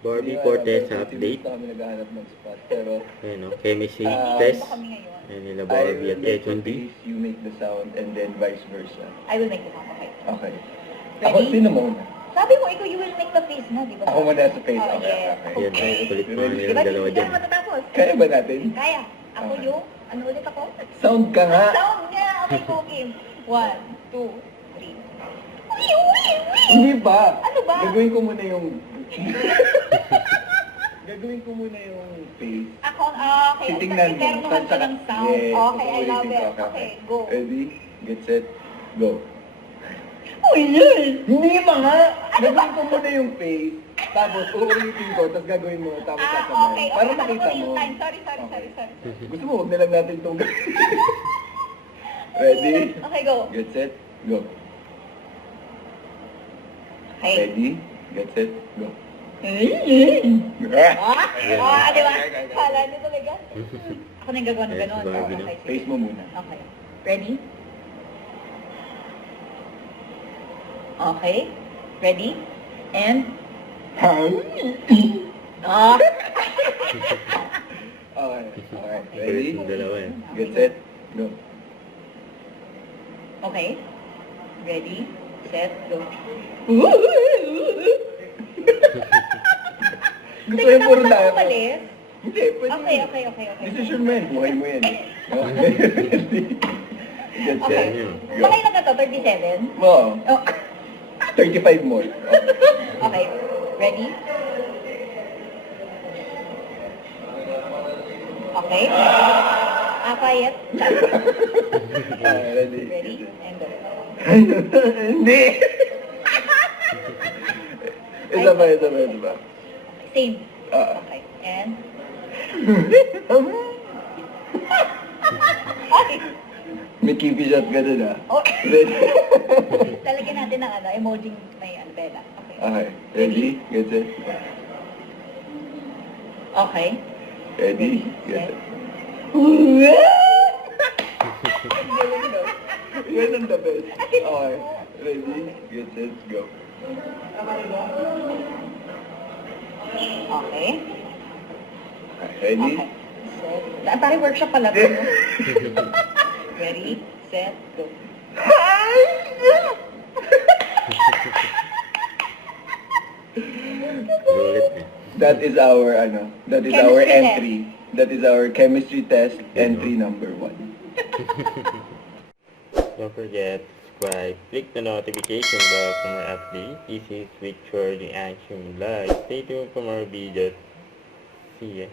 Barbie Hindi for alam, test pero update. kami naghahanap ng spot. Pero, Ayun o, chemistry Ah, test. Ba kami ngayon? Ayun nila I Barbie will at make the H1B. face, you make the sound, and then vice versa. I will make the sound. Okay. Okay. Ready? Ako, sino muna? Sabi mo, ikaw, you will make the face na, di ba? Ako muna sa face. Oh, Okay, yes. okay. Yan, kulit pa nga Di nilang ba, dalawa hindi dyan. ka matatapos. Kaya ba natin? Kaya. Ako Okay. yung, ano ulit ako? Sound ka nga. Sound nga. Okay, go, Kim. 1, 2, 3. Uy, uy, uy! Hindi ba? Ano ba? Gagawin ko muna yung... Gagawin ko muna yung face. Ako, okay. Titingnan mo. Iternuhan ko ng sound. Yes, Okay, I love uulitin it. ko. Okay, go. Ready? Get set. Go. Uy, yun! Hindi ba nga? Gagawin ko muna yung face. Tapos uulitin ko. Tapos gagawin mo. Tapos sasabay. Okay. Para Ano makita ko yung mo. time? Sorry. Okay. Gusto mo, huwag na lang natin itong Ready? Okay, go. Get set. Go. Okay. Ready? Get set. Go. Di ba? Kala niyo talaga? Ako na yung gagawa ng Yes, ganon. Barbie na. Okay, sige. Face mo muna. Okay. Ready? Okay. Ready? And... Ah! Okay. Okay. Ready? Kulit ng dalawa eh. Get set. Go. Okay. Ready? Set, go. Gusto ko yung puro Teka, tayo. umalis? Hindi, pwede. Okay. Decision mo yan. Buhay mo yan. Okay. Get Okay. set. Go. Makailan na to? 37? Oo. Oh. 35 more. Okay. Ready? Okay. Quiet. Ready? Ready? And go. Hindi. Isa pa. Same. Ah. Okay. And... Okay. May kipi shot ka dun ah. Oh. Ready? Talagyan natin ng emoji may bella. Okay. Okay. Ready? Get set. Okay. Ready? Get set. Yan ang the best. Okay. Ready? Get set. Go. Okay. Ready? Okay. Set. Parang workshop pala to. No? Ready, set, go. Kulit eh. That is our Chemistry entry. That is our chemistry test entry number 1. Don't forget, subscribe, click the notification bell for more updates. This is Victor, the Action Live. Stay tuned for more videos. See ya.